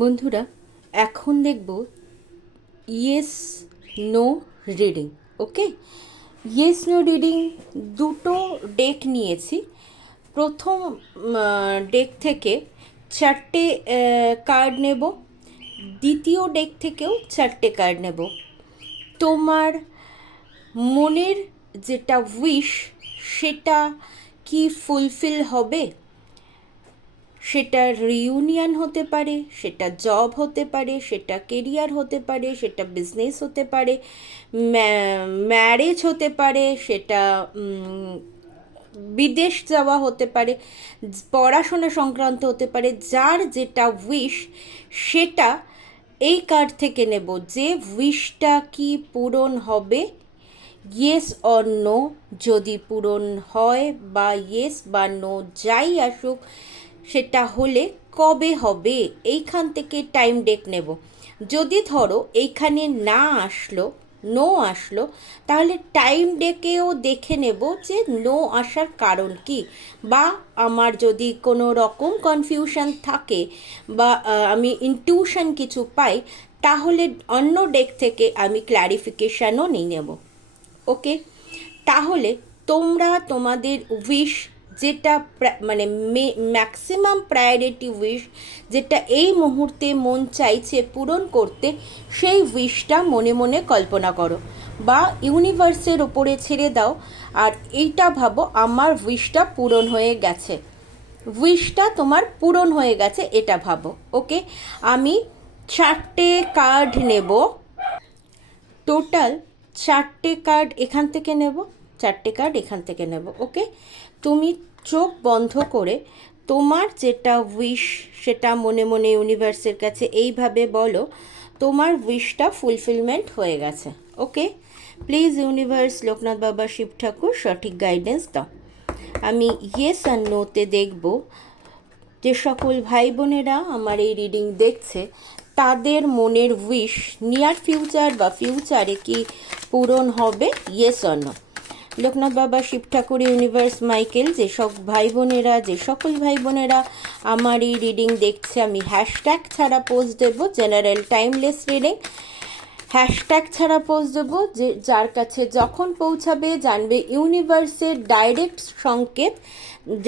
বন্ধুরা, এখন দেখব ইয়েস নো রিডিং। ওকে, ইয়েস নো রিডিং দুটো ডেক নিয়েছি। প্রথম ডেক থেকে চারটে কার্ড নেব, দ্বিতীয় ডেক থেকেও চারটে কার্ড নেব। তোমার মনের যেটা উইশ সেটা কি ফুলফিল হবে? সেটা রিউনিয়ন হতে পারে, সেটা জব হতে পারে, সেটা কেরিয়ার হতে পারে, সেটা বিজনেস হতে পারে, ম্যারেজ হতে পারে, সেটা বিদেশ যাওয়া হতে পারে, পড়াশোনা সংক্রান্ত হতে পারে। যার যেটা উইশ সেটা এই কার্ড থেকে নেব, যে উইশটা কি পূরণ হবে, ইয়েস অর নো। যদি পূরণ হয় বা ইয়েস বা নো যাই আসুক, সেটা হলে কবে হবে, এইখান থেকে টাইম ডেক নেব। যদি ধরো এইখানে না আসলো, নো আসলো, তাহলে টাইম ডেকেও দেখে নেব যে নো আসার কারণ কি, বা আমার যদি কোনো রকম কনফিউশন থাকে বা আমি ইনটিউশন কিছু পাই, তাহলে অন্য ডেক থেকে আমি ক্ল্যারিফিকেশানও নিয়ে নেব। ওকে, তাহলে তোমরা তোমাদের উইশ যেটা মানে ম্যাক্সিমাম প্রায়োরিটি উইশ, যেটা এই মুহূর্তে মন চাইছে পূরণ করতে, সেই উইশটা মনে মনে কল্পনা করো বা ইউনিভার্সের ওপরে ছেড়ে দাও। আর এইটা ভাবো আমার উইশটা পূরণ হয়ে গেছে, উইশটা তোমার পূরণ হয়ে গেছে, এটা ভাবো। ওকে, আমি চারটে কার্ড নেব, টোটাল চারটে কার্ড এখান থেকে নেব, চারটে কার্ড এখান থেকে নেব। ওকে, তুমি চোখ বন্ধ করে তোমার যেটা উইশ সেটা মনে মনে ইউনিভার্সের কাছে এইভাবে বলো, তোমার উইশটা ফুলফিলমেন্ট হয়ে গেছে। ওকে, প্লিজ ইউনিভার্স, লোকনাথ বাবা, শিব ঠাকুর সঠিক গাইডেন্স দাও। আমি ইয়েস আর নোতে দেখব যে সকল ভাই বোনেরা আমার এই রিডিং দেখছে তাদের মনের উইশ নিয়ার ফিউচার বা ফিউচারে কি পূরণ হবে, ইয়েস অর নো। লোকনাথ বাবা, শিব ঠাকুর, ইউনিভার্স, মাইকেল, যেসব ভাই বোনেরা, যে সকল ভাই বোনেরা আমার এই রিডিং দেখছে, আমি হ্যাশট্যাগ ছাড়া পোস্ট দেবো, জেনারেল টাইমলেস রিডিং। হ্যাশট্যাগ ছাড়া পোস্ট দেবো, যে যার কাছে যখন পৌঁছাবে জানবে ইউনিভার্সের ডাইরেক্ট সংকেত,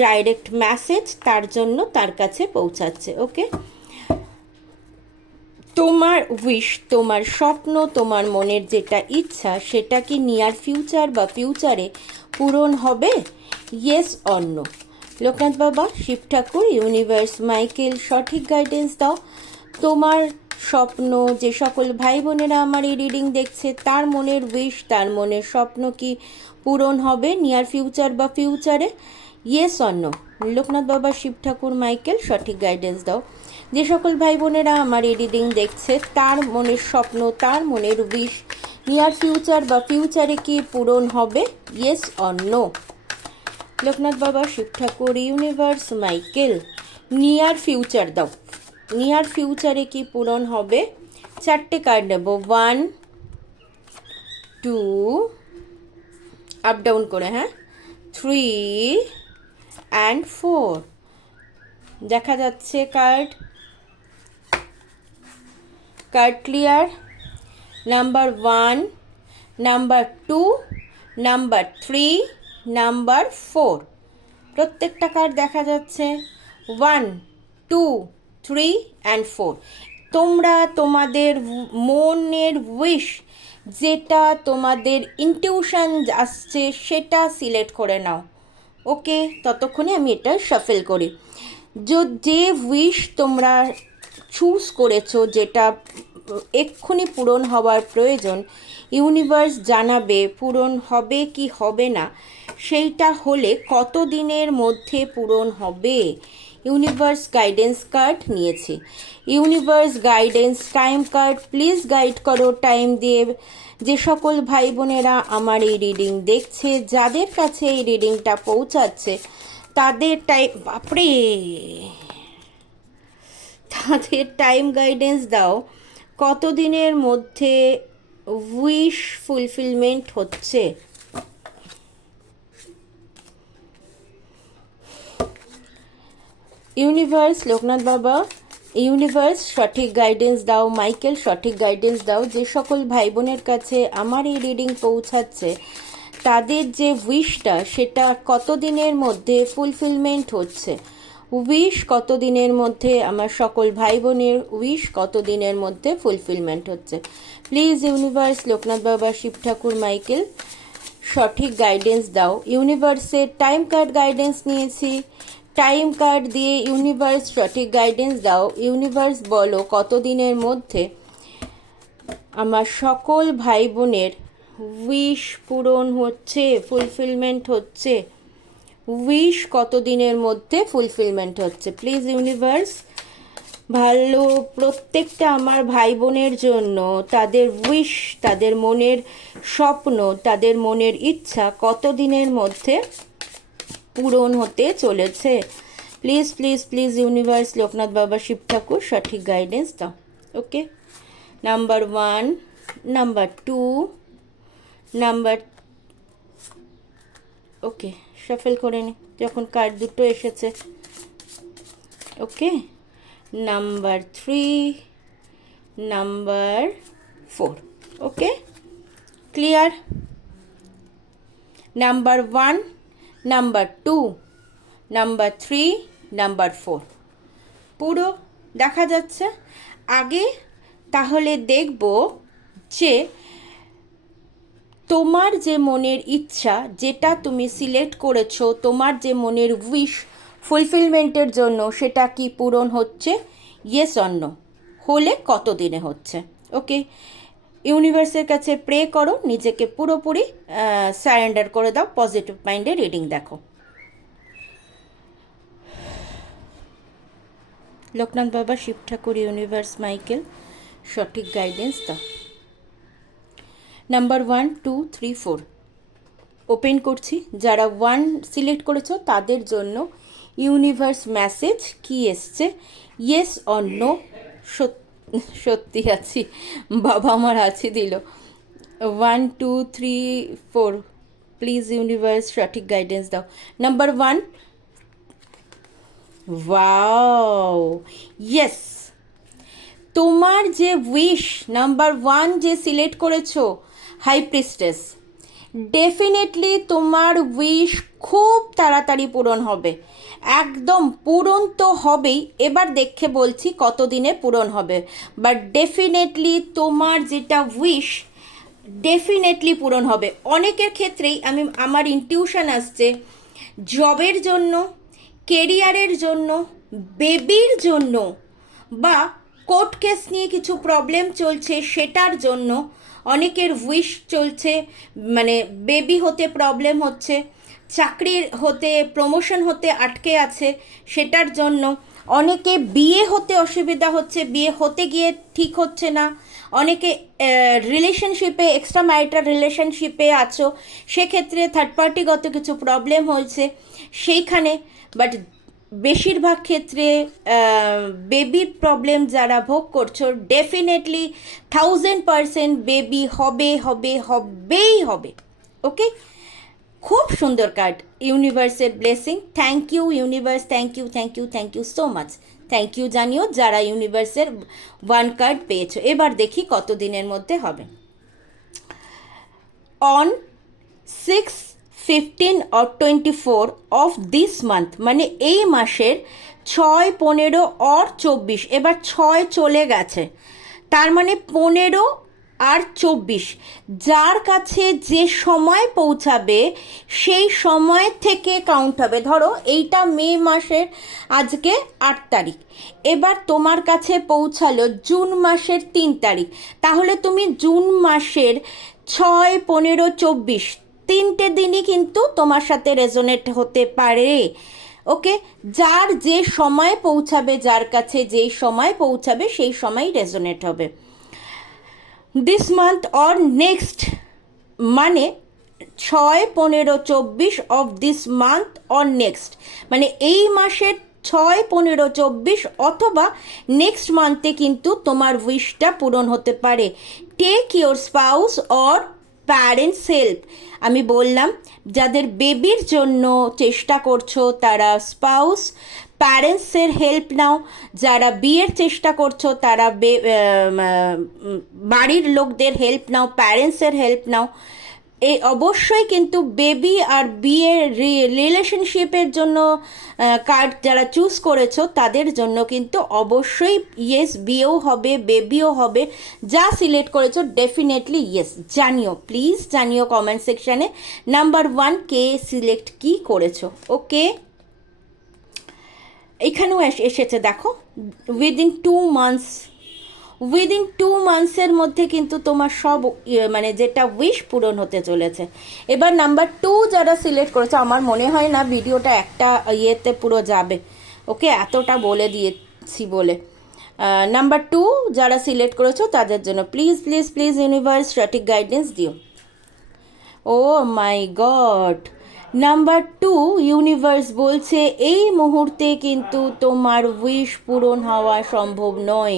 ডাইরেক্ট মেসেজ তার জন্য তার কাছে পৌঁছাচ্ছে। ওকে, তোমার উইশ, তোমার স্বপ্ন, তোমার মনের যেটা ইচ্ছা সেটা কি নিয়ার ফিউচার বা ফিউচারে পূরণ হবে, ইয়েস অর নো। লোকনাথ বাবা, শিব ঠাকুর, ইউনিভার্স, মাইকেল সঠিক গাইডেন্স দাও। তোমার স্বপ্ন, যে সকল ভাই বোনেরা আমার এই রিডিং দেখছে তার মনের উইশ, তার মনের স্বপ্ন কি পূরণ হবে নিয়ার ফিউচার বা ফিউচারে, ইয়েস অর নো। লোকনাথ বাবা, শিব ঠাকুর, মাইকেল সঠিক গাইডেন্স দাও। যে সকল ভাই বোনেরা আমার এই রিডিং দেখছে তার মনের স্বপ্ন, তার মনের উইশ নিয়ার ফিউচার বা ফিউচারে কি পূরণ হবে, ইয়েস অর নো। লোকনাথ বাবা, শিব ঠাকুর, ইউনিভার্স, মাইকেল নিয়ার ফিউচার দাও। নিয়ার ফিউচারে কি পূরণ হবে, চারটে কার্ড নেব, 1 2 আপ ডাউন করে, হ্যাঁ, 3 অ্যান্ড 4 দেখা যাচ্ছে। Card clear. Number 1, number 2, number 3, number 4 প্রত্যেকটা কার্ড দেখা যাচ্ছে। 1 2 3 অ্যান্ড 4। তোমরা তোমাদের মনের উইশ, যেটা তোমাদের ইনটিউশন আসছে সেটা সিলেক্ট করে নাও। ওকে, ততক্ষণে আমি এটা শাফেল করি। যে উইশ তোমরা চুজ করেছো, যেটা এক্ষুনি পূরণ হওয়ার প্রয়োজন, ইউনিভার্স জানাবে পূরণ হবে কি হবে না। সেইটা হলে কত দিনের মধ্যে পূরণ হবে, ইউনিভার্স গাইডেন্স কার্ড নিয়েছি। Universe guidance time card, please guide করো টাইম দিয়ে। যে সকল ভাই বোনেরা আমার এই রিডিং দেখছে, যাদের কাছে এই রিডিংটা পৌঁছাচ্ছে, তাদের টাইম, বাপরে, তাদের টাইম গাইডেন্স দাও, কতদিনের মধ্যে উইশ ফুলফিলমেন্ট হচ্ছে। ইউনিভার্স, লোকনাথ বাবা, ইউনিভার্স সঠিক গাইডেন্স দাও, মাইকেল সঠিক গাইডেন্স দাও। যে সকল ভাই বোনের কাছে আমার এই রিডিং পৌঁছাচ্ছে তাদের যে উইশটা সেটা কতদিনের মধ্যে ফুলফিলমেন্ট হচ্ছে, উইশ কতদিনের মধ্যে, আমার সকল ভাই বোনের উইশ কতদিনের মধ্যে ফুলফিলমেন্ট হচ্ছে। প্লিজ ইউনিভার্স, লোকনাথ বাবা, শিব ঠাকুর, মাইকেল সঠিক গাইডেন্স দাও। ইউনিভার্সের টাইম কার্ড গাইডেন্স নিয়েছি, টাইম কার্ড দিয়ে ইউনিভার্স সঠিক গাইডেন্স দাও। ইউনিভার্স বলো কতদিনের মধ্যে আমার সকল ভাই বোনের উইশ পূরণ হচ্ছে, ফুলফিলমেন্ট হচ্ছে, উইশ কতদিনের মধ্যে ফুলফিলমেন্ট হচ্ছে। প্লিজ ইউনিভার্স ভালো প্রত্যেকটা আমার ভাই বোনের জন্য তাদের উইশ, তাদের মনের স্বপ্ন, তাদের মনের ইচ্ছা কতদিনের মধ্যে পূরণ হতে চলেছে। Please please please universe, Loknath বাবা, শিব ঠাকুর সঠিক গাইডেন্স দাও। Okay, number 1, number 2, number, okay shuffle করে নি যখন কার্ড দুটো এসেছে। Okay, number 3, number 4। Okay, clear. Number 1, number 2, number 3, number 4 পুরো দেখা যাচ্ছে। আগে তাহলে দেখব যে তোমার যে মনের ইচ্ছা, যেটা তুমি সিলেক্ট করেছো, তোমার যে মনের উইশ ফুলফিলমেন্টের জন্য, সেটা কি পূরণ হচ্ছে, ইয়েস অর নো, হলে কত দিনে হচ্ছে। ওকে, ইউনিভার্সের কাছে প্রে করো, নিজেকে পুরোপুরি সারেন্ডার করে দাও, পজিটিভ মাইন্ডে রিডিং দেখো। লোকনাথ বাবা, শিব ঠাকুর, ইউনিভার্স, মাইকেল সঠিক গাইডেন্স দাও। নাম্বার 1, 2, 3, 4 ওপেন করছি। যারা 1 সিলেক্ট করেছো তাদের জন্য ইউনিভার্স মেসেজ কি এসছে, ইয়েস অর নো, সত্যি আছি, বাবা আমার আছে দিল। 1, 2, 3, 4 প্লিজ ইউনিভার্স সঠিক গাইডেন্স দাও। নাম্বার 1, ওয়াও, ইয়েস, তোমার যে উইশ নাম্বার 1 যে সিলেক্ট করেছো হাই প্রিস্টেস, ডেফিনেটলি তোমার উইশ খুব তাড়াতাড়ি পূরণ হবে, একদম পূরণ তো হবেই। এবার দেখে বলছি কতদিনে পূরণ হবে, বাট ডেফিনেটলি তোমার যেটা উইশ ডেফিনেটলি পূরণ হবে। অনেকের ক্ষেত্রেই আমার ইনটিউশন আসছে জবের জন্য, কেরিয়ারের জন্য, বেবির জন্য, বা কোর্ট কেস নিয়ে কিছু প্রবলেম চলছে সেটার জন্য অনেকের উইশ চলছে, মানে বেবি হতে প্রবলেম হচ্ছে, চাকরির হতে প্রমোশন হতে আটকে আছে সেটার জন্য, অনেকে বিয়ে হতে অসুবিধা হচ্ছে, বিয়ে হতে গিয়ে ঠিক হচ্ছে না, অনেকে রিলেশনশিপে, এক্সট্রা ম্যারিটাল রিলেশনশিপে আছো, সেক্ষেত্রে থার্ড পার্টিগত কিছু প্রবলেম হয়েছে সেইখানে, বাট বেশিরভাগ ক্ষেত্রে বেবির প্রবলেম যারা ভোগ করছো, ডেফিনেটলি 1000% বেবি হবে হবে হবেই হবে। ওকে, খুব সুন্দর কার্ড, ইউনিভার্সের blessing. Thank you universe, thank you thank you thank you so much. Thank you জানিও যারা ইউনিভার্সের 1 কার্ড পেয়েছো। এবার দেখি কত দিনের মধ্যে হবে। On 6, 15 or 24 of this month, মানে এই মাসের 6, 15 or 24, এবার 6 চলে গেছে, তার মানে 15 আর 24, যার কাছে যে সময় পৌঁছাবে সেই সময় থেকে কাউন্ট হবে। ধরো এইটা মে মাসের আজকে 8 তারিখ, এবার তোমার কাছে পৌঁছালো জুন মাসের 3 তারিখ, তাহলে তুমি জুন মাসের 6, 15, 24 3টে দিনই কিন্তু তোমার সাথে রেজোনেট হতে পারে। ওকে, যার যে সময় পৌঁছাবে, যার কাছে যেই সময় পৌঁছাবে সেই সময় রেজোনেট হবে। দিস মান্থ অর নেক্সট, মানে 6, 15, 24 of this month or next, মানে এই মাসের 6, 15, 24 অথবা নেক্সট মান্থে কিন্তু তোমার উইশটা পূরণ হতে পারে। Take your spouse or parents help. আমি বললাম যাদের বেবির জন্য চেষ্টা করছো তারা স্পাউস, প্যারেন্টসের হেল্প নাও, যারা বিয়ের চেষ্টা করছো তারা বাড়ির লোকদের হেল্প নাও, প্যারেন্টসের হেল্প নাও। এই অবশ্যই কিন্তু বেবি আর বিয়ের রিলেশনশিপের জন্য কার্ড যারা চুজ করেছো তাদের জন্য কিন্তু অবশ্যই ইয়েস, বিয়েও হবে, বেবিও হবে। যা সিলেক্ট করেছো ডেফিনেটলি ইয়েস। জানিও, প্লিজ জানিও কমেন্ট সেকশানে নাম্বার 1 কে সিলেক্ট কি করেছো। ওকে, এখানেও এসেছে দেখো, উইদিন 2 মান্থস, উইদিন 2 মান্থসের মধ্যে কিন্তু তোমার সব মানে যেটা উইশ পূরণ হতে চলেছে। এবার নাম্বার 2 যারা সিলেক্ট করেছে, আমার মনে হয় না ভিডিওটা একটা ইয়েতে পুরো যাবে, ওকে, এতটা বলে দিয়েছি বলে। নাম্বার 2 যারা সিলেক্ট করেছো তাদের জন্য প্লিজ প্লিজ প্লিজ ইউনিভার্স সঠিক গাইডেন্স দিও। ও মাই গড, নাম্বার 2 ইউনিভার্স বলছে এই মুহূর্তে কিন্তু তোমার উইশ পূরণ হওয়া সম্ভব নয়।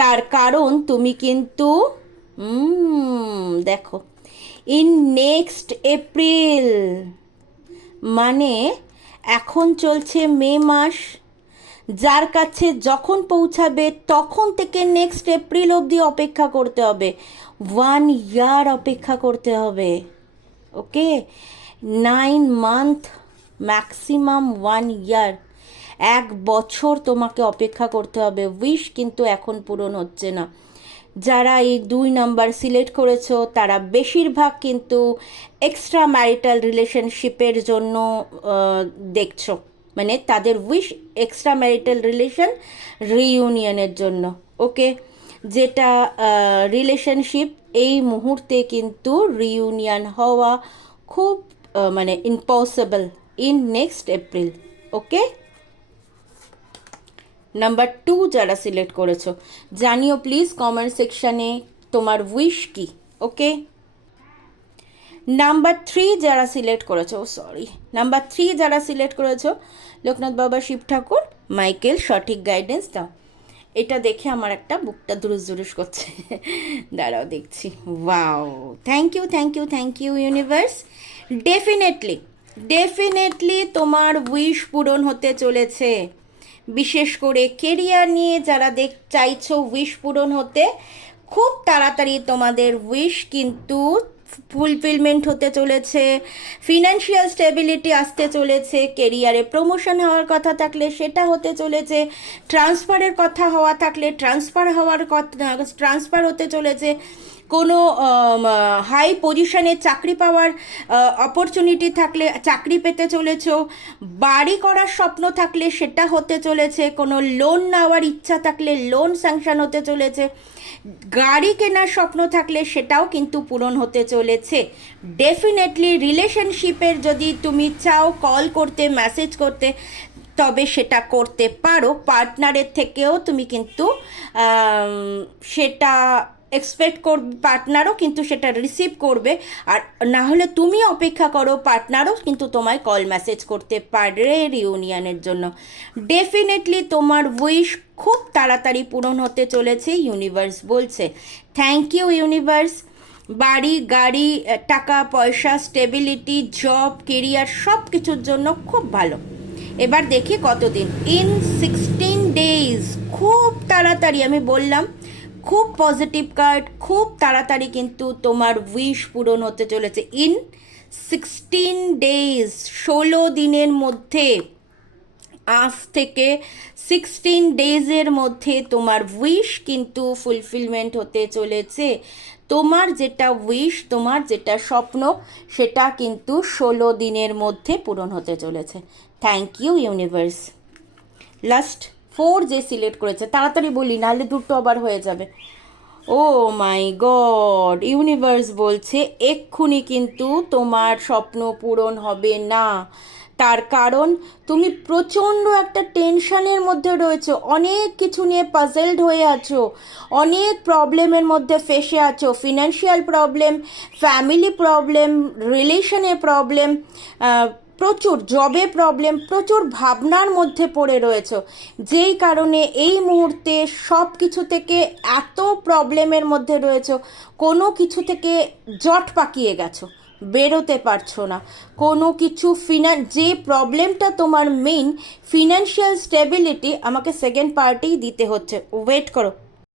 তার কারণ তুমি কিন্তু দেখো, ইন নেক্সট এপ্রিল, মানে এখন চলছে মে মাস, যার কাছে যখন পৌঁছাবে তখন থেকে নেক্সট এপ্রিল অবধি অপেক্ষা করতে হবে, 1 ইয়ার অপেক্ষা করতে হবে। ওকে, 9 মান্থ, ম্যাক্সিমাম 1 ইয়ার, 1 বছর তোমাকে অপেক্ষা করতে হবে। উইশ কিন্তু এখন পূরণ হচ্ছে না। যারা এই 2 নাম্বার সিলেক্ট করেছো তারা বেশিরভাগ কিন্তু এক্সট্রা ম্যারিটাল রিলেশনশিপের জন্য দেখছো, মানে তাদের উইশ এক্সট্রা ম্যারিটাল রিলেশন রিইউনিয়নের জন্য। ওকে, যেটা রিলেশনশিপ এই মুহূর্তে কিন্তু রিইউনিয়ন হওয়া খুব মানে impossible in next April. Okay, number 2 যারা সিলেক্ট করেছো জানিও প্লিজ কমেন্ট সেকশানে তোমার উইশ কি। ওকে, নাম্বার 3 যারা সিলেক্ট করেছো, সরি, নাম্বার 3 যারা সিলেক্ট করেছো, লোকনাথ বাবা, শিব ঠাকুর, মাইকেল সঠিক গাইডেন্স দাও। এটা দেখে আমার একটা বুকটা দুরুস দুরুস করছে, দাঁড়াও দেখছি। Wow, thank you thank you thank you universe. Definitely definitely তোমার উইশ পূরণ হতে চলেছে। বিশেষ করে কেরিয়ার নিয়ে যারা চাইছো উইশ পূরণ হতে, খুব তাড়াতাড়ি তোমাদের উইশ কিন্তু ফুলফিলমেন্ট হতে চলেছে। ফিনান্সিয়াল স্টেবিলিটি আসতে চলেছে, কেরিয়ারে প্রমোশন হওয়ার কথা থাকলে সেটা হতে চলেছে, ট্রান্সফারের কথা হওয়া থাকলে ট্রান্সফার হতে চলেছে, কোনো হাই পজিশনে চাকরি পাওয়ার অপরচুনিটি থাকলে চাকরি পেতে চলেছ, বাড়ি করার স্বপ্ন থাকলে সেটা হতে চলেছে, কোনো লোন নেওয়ার ইচ্ছা থাকলে লোন স্যাংশন হতে চলেছে, গাড়ি কেনার স্বপ্ন থাকলে সেটাও কিন্তু পূরণ হতে চলেছে। ডেফিনেটলি রিলেশনশিপের যদি তুমি চাও কল করতে, মেসেজ করতে, তবে সেটা করতে পারো। পার্টনারের থেকেও তুমি কিন্তু সেটা এক্সপেক্ট করবে, পার্টনারও কিন্তু সেটা রিসিভ করবে। আর না হলে তুমি অপেক্ষা করো, পার্টনারও কিন্তু তোমায় কল মেসেজ করতে পারে রিউনিয়নের জন্য। ডেফিনেটলি তোমার উইশ খুব তাড়াতাড়ি পূরণ হতে চলেছে ইউনিভার্স বলছে। Thank you universe. বাড়ি, গাড়ি, টাকা পয়সা, স্টেবিলিটি, জব, কেরিয়ার সব কিছুর জন্য খুব ভালো। এবার দেখি কতদিন, ইন 16 ডেজ, খুব তাড়াতাড়ি, আমি বললাম খুব পজিটিভ কার্ড, খুব তাড়াতাড়ি কিন্তু তোমার উইশ পূরণ হতে চলেছে। ইন 16 ডেজ, 16 দিনের মধ্যে, আজ থেকে 16 ডেজের মধ্যে তোমার উইশ কিন্তু ফুলফিলমেন্ট হতে চলেছে। তোমার যেটা উইশ, তোমার যেটা স্বপ্ন, সেটা কিন্তু 16 দিনের মধ্যে পূরণ হতে চলেছে। Thank you universe. লাস্ট 4 যে সিলেক্ট করেছে, তাড়াতাড়ি বলি নাহলে দুটো আবার হয়ে যাবে। ও মাই গড, ইউনিভার্স বলছে এক্ষুনি কিন্তু তোমার স্বপ্ন পূরণ হবে না। তার কারণ তুমি প্রচণ্ড একটা টেনশনের মধ্যে রয়েছো, অনেক কিছু নিয়ে পাজলড হয়ে আছো, অনেক প্রবলেমের মধ্যে ফেসে আছো। ফিনান্সিয়াল প্রবলেম, ফ্যামিলি প্রবলেম, রিলেশনে প্রবলেম, প্রচুর জবে প্রবলেম, প্রচুর ভাবনার মধ্যে পড়ে রয়েছো, যেই কারণে এই মুহূর্তে সব কিছু থেকে এত প্রবলেমের মধ্যে রয়েছো, কোনো কিছু থেকে জট পাকিয়ে গেছো, বেরোতে পারছো না, কোনো কিছু যে প্রবলেমটা তোমার মেইন ফিনান্সিয়াল স্টেবিলিটি, আমাকে সেকেন্ড পার্টেই দিতে হচ্ছে। ওয়েট করো,